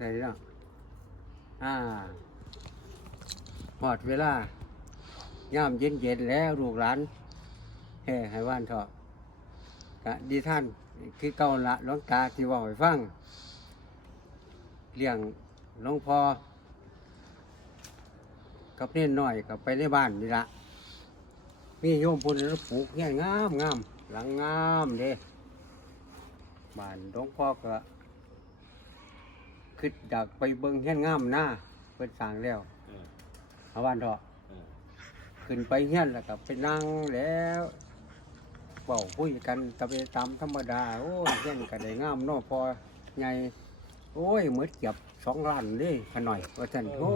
ได้เนาะอ่าหอดเวลาย่ามเย็นเย็นแล้วลูกหลานเฮ้ให้ว่านเถอะกะดีท่านคือเก่าละหลวงตาที่ว่าให้ฟังเลี้ยงหลวงพ่อกับเน่นน้อยกับไปในบ้านนี่ละมีโยมพุ่นแล้วปลูกเงี้ยงามงามหลังงามเด้บ้านหลวงพ่อก็ คิดอยากไปเบิ่งเงี้ยงามหน้าเพิ่นสร้างแล้วเออเอาวันเถอะเออขึ้นไปเฮียนแล้วก็ไปนั่งแล้วเบาคุยกันตะเปตามธรรมดาโอ้ยเฮียนก็ได้งามเนาะพอไงโอ้ยเหมือนเก็บสองล้านเลยขน่อยว่าฉันโอ้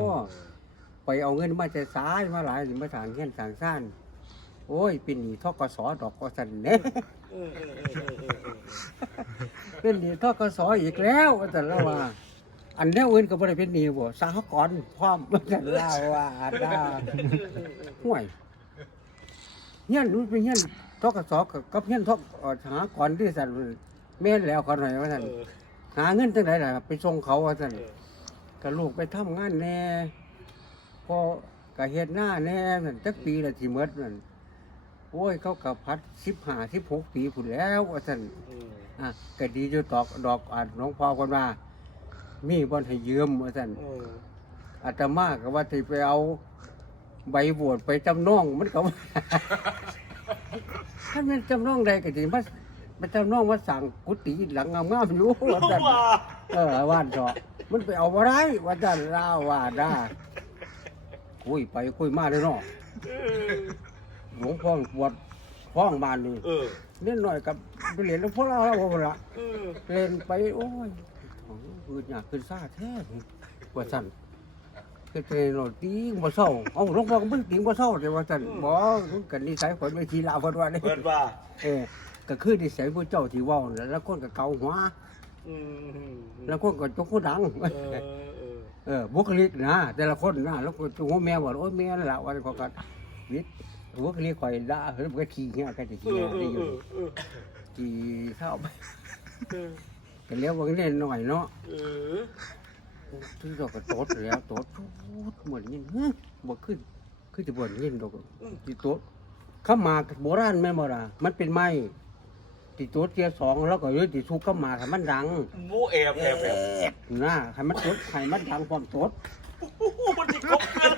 ไปเอาเงินมาจะสายมาหลายสิมาสร้างเฮียนสร้างซ่านโอ้ยเป็นหนี้ทกสดอกว่าฉันเนี่ยเออเออเออเออเออเออ เป็นหนี้ทกสอีกแล้วว่าฉันแล้วว่า อันเนี้ยอื่นก็บ่ได้เป็นหนี้บ่สหกรณ์พร้อมว่าฉันเล่าว่าได้ห่วยเฮียนรู้ไปเฮียนทกสกับกับเฮียนทกเอ่อหาก่อนที่สันแม่นแล้วเขาหน่อยว่าสันเออหาเงินจังไดล่ะไปส่งเขาว่าสันเออกับลูกไปทำงานแน่พอก็เฮ็ดหน้าแน่นั่นจักปีละสิหมดนั่นโอ้ยเขากับพัด15 16ปีพุ่นแล้วว่าสันเอออะก็ดีอยู่ดอกดอกอะหลวงพ่อคนว่า มีบ่ให้ยืมว่าสันเอออาตมาก็ว่าที่ไปเอาใบบวชไปจำนองมันก็ว่าถ้ามันจำนองใดก็จริงมาไปจำนองว่าสั่งกุฏิหลังงามๆอยู่ว่าจันว่าเออว่านเถอะมันไปเอาอะไรว่าจันล่าว่าได้คุยไปคุยมาเลยเนาะเออหลวงพ่อปวดห้องบ้านนี่เออเล่นหน่อยกับไปเรียนหลวงพ่อเราเราบ่ละเออเล่นไปโอ้ย คืออยากขึ้นซาแท้ว่าสั่นก็เจอโนตีงบ่เศร้าเอาหลวงพ่อก็บ่ติงบ่เศร้าแต่ว่าซั่นบ่กันนิสัยคนไม่ทีลาเพิ่นว่านี่เปิดว่าเออก็คือนิสัยผู้เจ้าที่เว้านั่นแล้วคนก็เกาหัวอืมแล้วคนก็จกหูดังเออเออเออบุคลิกนะแต่ละคนนะแล้วก็จงหัวแม่ว่าโอ้ยแม่นั่นล่ะว่าเขาก็วิทย์บุคลิกข่อยด่าเฮ้ยมันก็ขี้เหี้ยกันจะเอขี้เหี้ยอเอได้ออยู่เออขี้เท่าไป เออก็เลี้ยวว่าเล่นหน่อยเนาะเออที่ดอกก็โตดแล้วโตดทุดเหมือนยินเฮ้ยบ่ขึ้นคือจะบ่นยินดอกที่โตดข้าวหมากโบราณแม่นบ่ล่ะมันเป็นไม้ที่โตดเทียสองแล้วก็เลยที่สุกข้าวหมากให้มันดังโมแอบแอบแอบนะให้มันโตดให้มันดังพร้อมโตดโอ้โหมันติดครบเกิน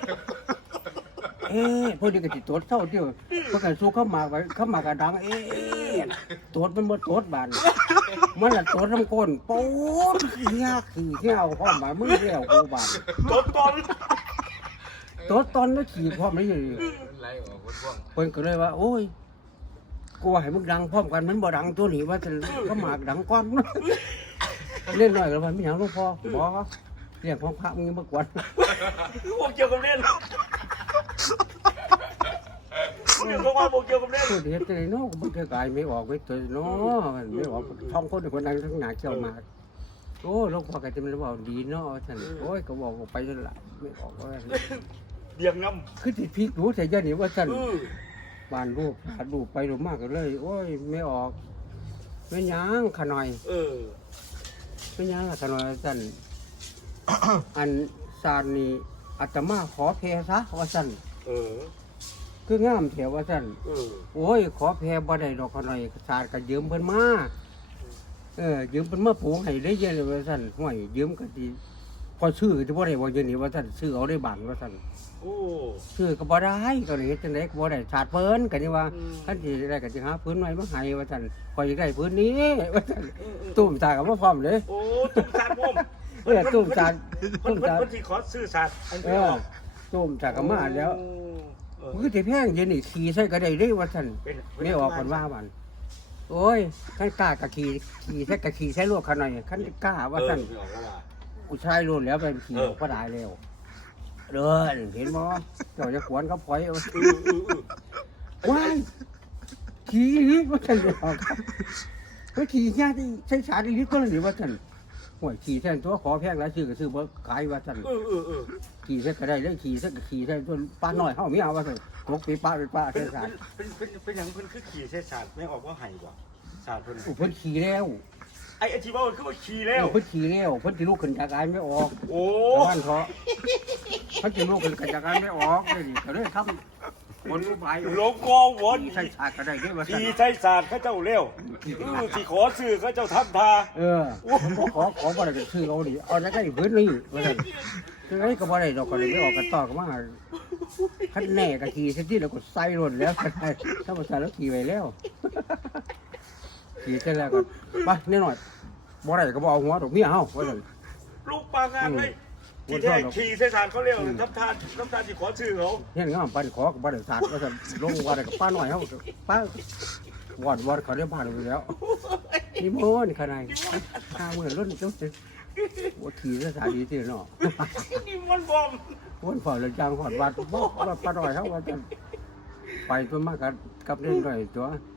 เอ๊ะพอดีก็สิโตดเท่าเดียวเพราะกันสุกข้าวหมากไว้ข้าวหมากก็ดัง เอ๊ะ โตดมันบ่โตดบานมันน่ะโตดน้ำก้นโป๊ดเหี้ยขี้เหี้ยวพร้อมบานมึงเหี้ยวกูบานตบตอนโตดตอนแล้วขี้พร้อมเลยอยู่ไล่ออกคนพ่วงเพิ่นก็เลยว่า โอ้ยกูว่าให้มึงดังพร้อมกันมันบ่ดังตัวนี้ว่าจะก็หมากดังก่อนเล่นหน่อยก็ว่ามีหยังหลวงพ่อบ่เรียกของพระมึงมากวนพวกเกี่ยวกับเล่น เดี๋ยวก็ว่าพวกเกี่ยวกับเล่นพูดเฮ็ดจังได๋เนาะก็บ่เคยกายไม่ออกไม่ตัวเนาะไม่ออกท้องคนคนนั้นทั้งหน้าเกี่ยวมากโอ้หลวงพ่อก็จะมันเว้าดีเนาะท่านโอ้ยก็บอกออกไปจนละไม่ออกว่าเดียงน้ำคือสิพลิกรู้แต่ยันนี่ว่าท่านบานรูปหารูไปรูมากก็เลย โอ้ยไม่ออกแม่ยังขะหน่อยเออไม่ยังขนอยสั่นอันสารนี่อาตมาขอเพซะว่าสั่นเออ คืองามแถวว่าสั่นเออโอ้ย ขอเพบ่ได้ดอกขนอยสารก็ยืมเพิ่นมาเออยืมเพิ่นมาปลูกให้ได้เยอะเลยว่าสั่นห่วยยืมก็สิพอซื้อที่บ่ได้ว่าเดี๋ยวนี้ว่าสั่นซื้อเอาได้บานว่าสั่นโอ้ซื้อก็บ่ได้ก็เลยเฮ็ดจังได๋ก็บ่ได้สาดเพิ่นก็นี่ว่าอืมคันสิได้ก็สิหาพื้นไว้มาให้ว่าสั่นข่อยอยากได้พื้นนี้ว่าสั่นเออเออตุ้มตาก็มาพร้อมเลยโอ้ตุ้มซานผมเออตุ้มตาเพิ่ตุ้นมเพิ่นตาเพิ่นสิขอซื้อสัตว์อันเอนี้อออกต้มจากกะมาแล้วเออ มันก็จะแพงเดี๋ยวนี้ขี่ใส่ก็ได้เด้ว่าท่านเป็นไม่ออกคนว่ามันโอ้ยขันกล้ากะขี่ขี่ใส่กะขี่ใส่ลวกขาหน่อยขันกล้าว่าท่านเออไม่ออกแล้วว่ากูชายรุ่นแล้วเป็นขี่เออก็ได้แล้วเดินเห็นบ่เจ้าจะขวนเขาพลอยเอาเออเออเออว้ายขี่ว่าท่านจะออกก็ขี่แค่ที่ใช้สารอีกนิดก็เลยว่าท่าน ห่วยขี่แท่นตัวขอแพงแล้วซื้อก็ซื้อบ่ขายว่าท่านเออเออเออขี่ใส่ก็ได้เลยขี่ใส่ก็ขี่ใส่ตัวป้าน้อยเฮาไม่เอาว่าท่านกกปีป้าไปป้าใช้สารเป็นเป็นเป็นเป็นหยังเพิ่นคือขี่ใช้สัตว์ไม่ออกว่าไห้บ่สัตว์เพิ่นอุเพิ่นขี่แล้วไอ้ไอ้ที่ว่ามันคือว่าขี่แล้ว เพิ่นขี่แล้วเพิ่นสิลุกขึ้นจากการไม่ออกโอ้ ชาวบ้านเถาะเพิ่นสิลุกขึ้นจากการไม่ออกเลยนี่ก็เลยทำ คนอุบายหลวงกอวนใส่ฉากก็ได้ด้วยว่าซั่นขี่ใช้ศาสตร์เขาเจ้าเร็วเออที่ขอซื้อเขาเจ้าทำทาเออขอขอบ่ได้ก็ซื้อเอาดิเอาได้ก็อีกพื้นนี่ว่าซั่นซื้อไอ้ก็บ่ได้ดอกก็เลยไม่ออกกันต่อก็มาคันแน่ก็ขี่เส้นที่แล้วก็ใส่รถแล้วก็ได้ถ้าบ่ใส่แล้วขี่ไว้แล้วขี่เสร็จแล้วก็ไปนิดหน่อยบ่ได้ก็บ่เอาหัวดอกเมียเฮาว่าซั่น ลูกปลางานเลย ที่แท้ขี่ใช้ศาสตร์เขาเร็วทำทานทำทานที่ขอซื้อเขาเฮ็ดงามปันขอก็บ่ได้สาดว่าซั่นลงว่าได้ก็ป้าน้อยเฮาก็ป้าวอดวอดเขาได้บ้านไปแล้วนี่มื้อนี่ขนาดห้ามื้อล้นจังซี่ว่าขี่ซะสาดีสิเนาะนี่มันบอมวันฝ่าเลยจางหอดวัดบอกว่าป้าน้อยเฮาว่าจะไปตัวมากกับกับเรื่องด้วยตัวเ